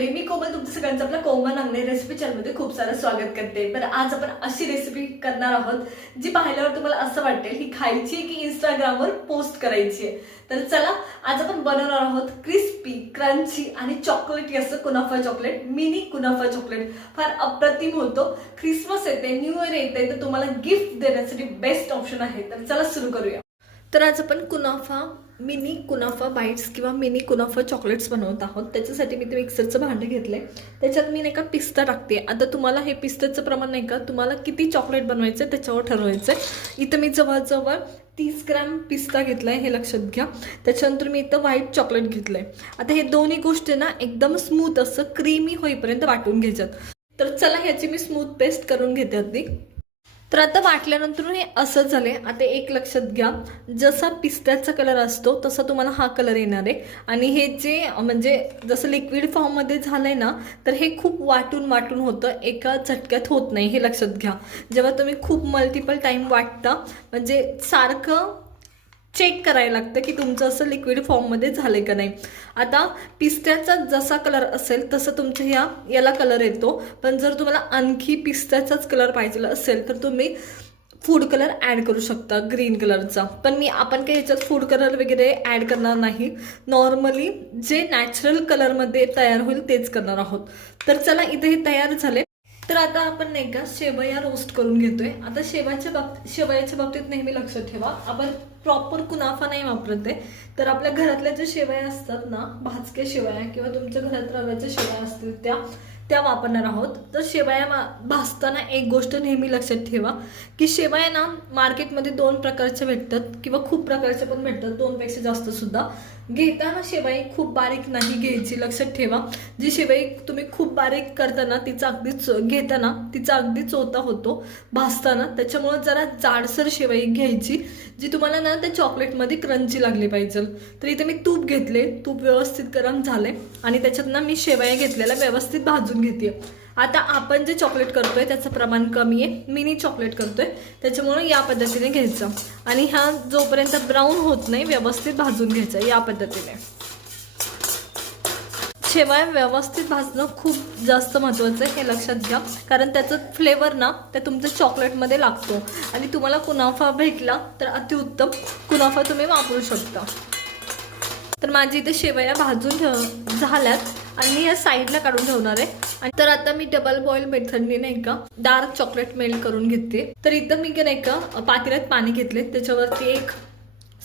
मंडळी मी कोमल तुमचं सगळ्यांचं आपल्या कोमल अंगणे रेसिपी चॅनलमध्ये खूप सारं स्वागत करते. तर आज आपण अशी रेसिपी करणार आहोत जी पाहिल्यावर तुम्हाला असं वाटेल ही खायची आहे की इंस्टाग्रामवर पोस्ट करायची आहे. तर चला आज आपण बनवणार आहोत क्रिस्पी क्रंची आणि चॉकलेटी असं कुनाफा चॉकलेट मिनी कुनाफा चॉकलेट फार अप्रतिम होतो. क्रिसमस येते न्यू इयर येते तर तुम्हाला गिफ्ट देण्यासाठी बेस्ट ऑप्शन आहे. तर चला सुरू करूया. तर आज आपण कुनाफा मिनी कुनाफा बाईट्स किंवा मिनी कुनाफा चॉकलेट्स बनवत आहोत. त्याच्यासाठी मी ते मिक्सरचं भांडं आहे त्याच्यात मी नाही का पिस्ता टाकते. आता तुम्हाला हे पिस्त्याचं प्रमाण नाही का तुम्हाला किती चॉकलेट बनवायचं आहे त्याच्यावर ठरवायचं आहे इथं मी जवळजवळ तीस ग्रॅम पिस्ता घेतलाय हे लक्षात घ्या. त्याच्यानंतर मी इथं व्हाईट चॉकलेट घेतलं आहे आता हे दोन्ही गोष्टी ना एकदम स्मूथ असं क्रीमी होईपर्यंत वाटून घ्यायच्यात. तर चला ह्याची मी स्मूथ पेस्ट करून घेते अगदी. तर आता वाटल्यानंतर हे असं झाले आता एक लक्षात घ्या जसा पिस्त्याचा कलर असतो तसा तुम्हाला हा कलर येणार आहे. आणि हे जे म्हणजे जसं लिक्विड फॉर्ममध्ये झालंय ना तर हे खूप वाटून वाटून होतं. एका झटक्यात होत नाही हे लक्षात घ्या. जेव्हा तुम्ही खूप मल्टिपल टाईम वाटता म्हणजे सारखं चेक करायला लागतं की तुमचं असं लिक्विड फॉर्ममध्ये आहे का नाही. आता पिस्त्याचा जसा कलर असेल तसं तुमच्या ह्या याला कलर येतो. पण जर तुम्हाला आणखी पिस्त्याचाच कलर पाहिजे असेल तर तुम्ही फूड कलर ॲड करू शकता ग्रीन कलरचा पण मी आपण काही ह्याच्यात फूड कलर वगैरे ॲड करणार नाही. नॉर्मली जे नॅचरल कलरमध्ये तयार होईल तेच करणार आहोत. तर चला इथे हे तयार झाले. तर आता आपण नाही का शेवया रोस्ट करून घेतोय. आता शेवाच्या बाबतीत शेवयाच्या बाबतीत नेहमी लक्षात ठेवा. आपण प्रॉपर कुनाफा नाही वापरत आहे. तर आपल्या घरातल्या ज्या शेवया असतात ना भाजक्या शेवया किंवा तुमच्या घरात रव्याच्या शेवया असतील त्या त्या वापरणार आहोत. तर शेवया मा- भाजताना एक गोष्ट नेहमी लक्षात ठेवा की शेवया ना मार्केटमध्ये दोन प्रकारच्या भेटतात किंवा खूप प्रकारच्या पण भेटतात दोनपेक्षा जास्त सुद्धा. घेताना शेवाई खूप बारीक नाही घ्यायची लक्षात ठेवा. जी शेवाई तुम्ही खूप बारीक करताना तिचा अगदी चो घेताना तिचा अगदी चोता होतो भाजताना. त्याच्यामुळं जरा जाडसर शेवाई घ्यायची. जी तुम्हाला ना त्या चॉकलेटमध्ये क्रंची लागली पाहिजे. तर इथे मी तूप घेतले तूप व्यवस्थित गरम झाले आणि त्याच्यात ना मी शेवया घेतलेल्या व्यवस्थित भाजून घेते. आता आपण जे चॉकलेट करतोय त्याचं प्रमाण कमी आहे. मिनी चॉकलेट करतोय. त्याच्यामुळे या पद्धतीने घ्यायचं. आणि हा जोपर्यंत ब्राऊन होत नाही व्यवस्थित भाजून घ्यायचं या पद्धतीने. शेवया व्यवस्थित भाजणं खूप जास्त महत्त्वाचं आहे हे लक्षात घ्या. कारण त्याचं फ्लेवर ना त्या तुमच्या चॉकलेटमध्ये लागतो. आणि तुम्हाला कुनाफा भेटला तर अतिउत्तम कुनाफा तुम्ही वापरू शकता. तर माझी इथे शेवया भाजून ठेव झाल्यात. आणि मी या साईडला काढून ठेवणार आहे. आणि तर आता मी डबल बॉईल मेथडने नाही का डार्क चॉकलेट मेल्ट करून घेते. तर इथं मी नाही का पातेल्यात पाणी घेतले त्याच्यावरती एक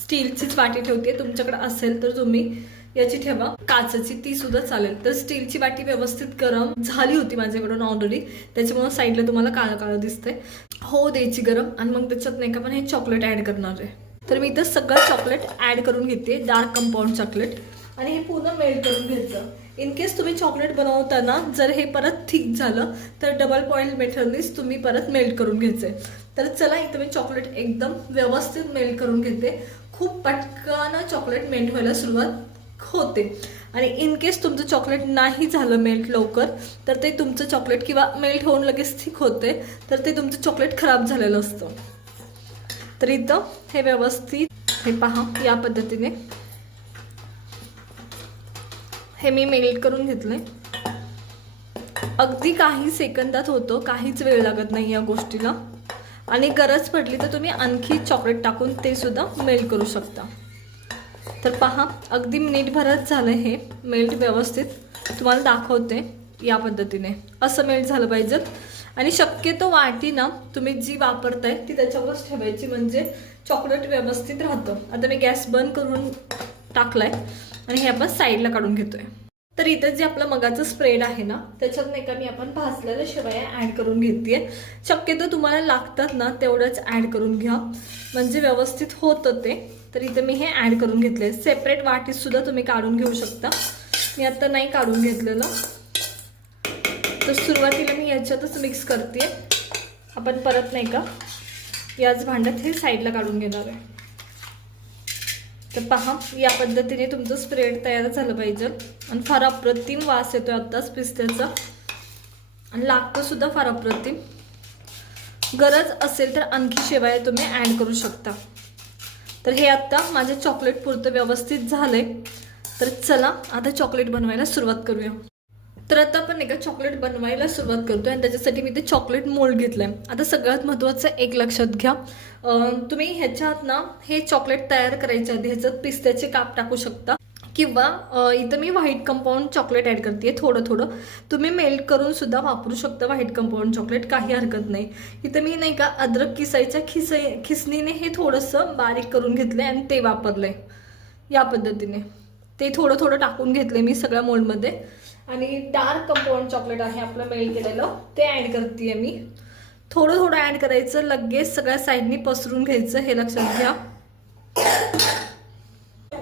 स्टीलचीच वाटी ठेवते. तुमच्याकडे असेल तर तुम्ही याची ठेवा. काचची ती सुद्धा चालेल. तर स्टीलची वाटी व्यवस्थित गरम झाली होती माझ्याकडून ऑलरेडी त्याच्यामुळे साईडला तुम्हाला काळं काळं दिसतंय. हो द्यायची गरम. आणि मग त्याच्यात नाही का पण हे चॉकलेट ॲड करणार आहे. तर मी इथं सगळं चॉकलेट ॲड करून घेते. डार्क कंपाऊंड चॉकलेट आणि हे पूर्ण मेल्ट करून घ्यायचं. इन केस तुम्ही चॉकलेट बनवताना जर हे परत थिक झालं तर डबल पॉईंट मेथडनीच तुम्ही परत मेल्ट करून घ्यायचे तर चला इथं मी चॉकलेट एकदम व्यवस्थित मेल्ट करून घेते. खूप पटकन चॉकलेट मेल्ट व्हायला सुरुवात. होते. आणि इन केस तुमचं चॉकलेट नाही झालं मेल्ट लवकर तर ते तुमचं चॉकलेट किंवा मेल्ट होऊन लगेच थिक होते तर ते तुमचं चॉकलेट खराब झालेलं असतं. तर इथं हे व्यवस्थित हे पहा या पद्धतीने. हे मी मेल्ट करून घेतले अगदी काही सेकंदात होतं काहीच वेळ लागत नाही या गोष्टीला. आणि गरज पडली तर तुम्ही आणखी चॉकलेट टाकून ते सुद्धा मेल्ट करू शकता. तर पहा अगदी मिनिटभरात झालं हे मेल्ट व्यवस्थित. तुम्हाला दाखवते या पद्धतीने. असं मेल्ट झालं पाहिजे. आणि शक्यतो वाटी ना तुम्ही जी वापरताय ती त्याच्यावरच ठेवायची. म्हणजे चॉकलेट व्यवस्थित राहतं. आता मी गॅस बंद करून टाकलाय आणि हे आपण साईडला काढून घेतोय. तर इथं जे आपलं मगाचं स्प्रेड आहे ना त्याच्यात नाही का मी आपण भाजलेल्या शेवया ॲड करून घेते शक्यतो तुम्हाला लागतात ना तेवढंच ॲड करून घ्या. म्हणजे व्यवस्थित होतं ते. तर इथं मी हे ॲड करून घेतले सेपरेट वाटीतसुद्धा तुम्ही काढून घेऊ शकता. मी आत्ता नाही काढून घेतलेलं. तर सुरुवातीला मी याच्यातच मिक्स करते. आपण परत नाही का? याच भांड्यात हे साईडला काढून घेणार आहे. तर पहा या पद्धतीने तुमचं स्प्रेड तयार झालं पाहिजे. आणि फार अप्रतिम वास येतो आत्ताच पिस्त्याचा. आणि लागतं सुद्धा फार अप्रतिम. गरज असेल तर आणखी शेवाया तुम्ही ॲड करू शकता. तर हे आत्ता माझे चॉकलेट पुरतं व्यवस्थित झालंय. तर चला आता चॉकलेट बनवायला सुरुवात करूया. तर आता आपण एका चॉकलेट बनवायला सुरुवात करतोय आणि त्याच्यासाठी मी ते चॉकलेट मोल्ड घेतलंय. आता सगळ्यात महत्त्वाचं एक लक्षात घ्या. तुम्ही ह्याच्यात ना हे चॉकलेट तयार करायच्या आधी ह्याच्यात पिस्त्याचे काप टाकू शकता. किंवा इथं मी व्हाईट कंपाऊंड चॉकलेट ॲड करते थोडं थोडं. तुम्ही मेल्ट करून सुद्धा वापरू शकता व्हाईट कंपाऊंड चॉकलेट काही हरकत नाही. इथं मी नाही का अद्रक किसायच्या खिसय खिसणीने हे थोडंसं बारीक करून घेतलं आहे आणि ते वापरलंय. या पद्धतीने. ते थोडं थोडं टाकून घेतलं मी सगळ्या मोल्डमध्ये आणि डार्क कंपाऊंड चॉकलेट आहे आपलं मेल्ट केलेलं ते ॲड करते मी. थोडं थोडं ॲड करायचं लगेच सगळ्या साईडनी पसरून घ्यायचं हे लक्षात घ्या.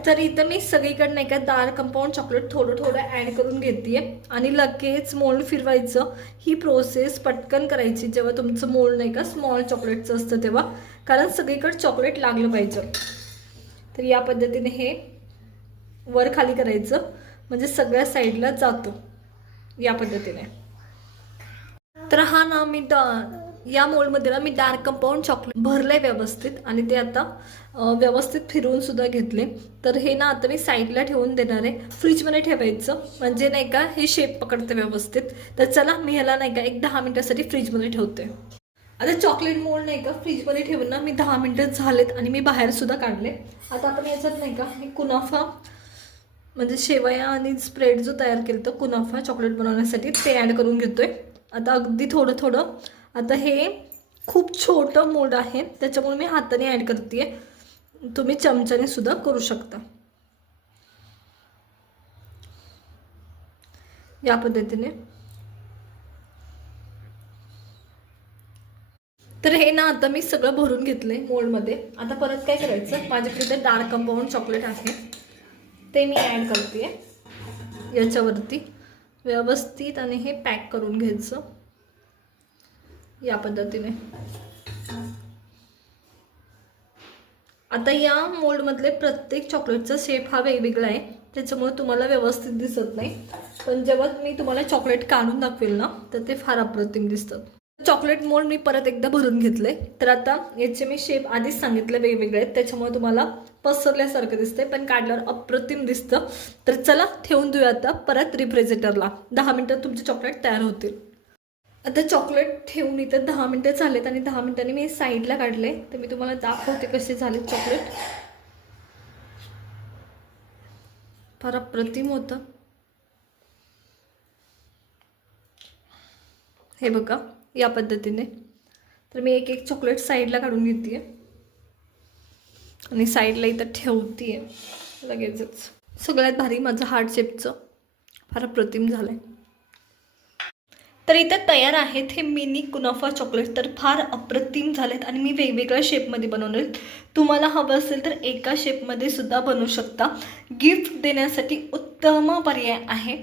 तर इथं मी सगळीकडे नाही का डार्क कंपाऊंड चॉकलेट थोडं थोडं ॲड करून घेते आणि लगेच मोल्ड फिरवायचं. ही प्रोसेस पटकन करायची. जेव्हा तुमचं मोल्ड नाही का स्मॉल चॉकलेटचं असतं तेव्हा. कारण सगळीकडे चॉकलेट लागलं पाहिजे. तर या पद्धतीने हे वर खाली करायचं. म्हणजे सगळ्या साईडला जातो. या पद्धतीने. तर हा ना मी डा या मोल्डमध्ये ना मी डार्क कंपाऊंड चॉकलेट भरलंय व्यवस्थित आणि ते आता व्यवस्थित फिरवून सुद्धा घेतले. तर हे ना आता मी साईडला ठेवून देणार आहे. फ्रीजमध्ये ठेवायचं. म्हणजे नाही का हे शेप पकडते व्यवस्थित. तर चला मी ह्याला नाही का एक दहा मिनिटासाठी फ्रीजमध्ये ठेवते. आता चॉकलेट मोल्ड नाही का फ्रीजमध्ये ठेवून ना मी दहा मिनिटं झालेत आणि मी बाहेर सुद्धा काढले. आता आपण याच्यात नाही का मी कुनाफा म्हणजे शेवया आणि स्प्रेड जो तयार केला तो कुनाफा चॉकलेट बनवण्यासाठी ते ॲड करून घेतोय. आता अगदी थोडं थोडं आता हे खूप छोटं मोड आहे. त्याच्यामुळे मी हाताने ॲड करते तुम्ही चमच्याने सुद्धा करू शकता. या पद्धतीने. तर हे ना आता मी सगळं भरून घेतलंय मोल्डमध्ये आता परत काय करायचं? माझ्याकडे ते डार्क कंपाऊंड चॉकलेट आहे. ते मी ॲड करते याच्यावरती. व्यवस्थित आणि हे पॅक करून घ्यायचं. या पद्धतीने. आता या मोल्डमधले प्रत्येक चॉकलेटचा शेप हा वेगवेगळा आहे. त्याच्यामुळे तुम्हाला व्यवस्थित दिसत नाही. पण जेव्हा मी तुम्हाला चॉकलेट काढून दाखवेल ना तर ते फार अप्रतिम दिसतं. चॉकलेट मोल्ड मी परत एकदा भरून घेतले. तर आता याचे मी शेप आधीच सांगितले वेगवेगळे आहेत. त्याच्यामुळे तुम्हाला पसरल्यासारखं दिसतंय पण काढल्यावर अप्रतिम दिसतं. तर चला ठेवून देऊया आता परत रिफ्रिजरेटरला दहा मिनटं तुमचे चॉकलेट तयार होतील. आता चॉकलेट ठेवून इथं दहा मिनटं झालेत आणि दहा मिनिटांनी मी साईडला काढले तर मी तुम्हाला दाखवते कसे झालेत चॉकलेट फार अप्रतिम होतं. हे बघा या पद्धतीने. तर मी एक एक चॉकलेट साईडला काढून घेते आणि साईडला इथं ठेवते लगेचच. सगळ्यात भारी माझं हार्ट शेपचं फार अप्रतिम झालं आहे तर इथं तयार आहेत हे मिनी कुनाफा चॉकलेट. तर फार अप्रतिम झालेत आणि मी वेगवेगळ्या शेपमध्ये बनवले तुम्हाला हवं असेल तर एका शेपमध्ये सुद्धा बनवू शकता. गिफ्ट देण्यासाठी उत्तम पर्याय आहे.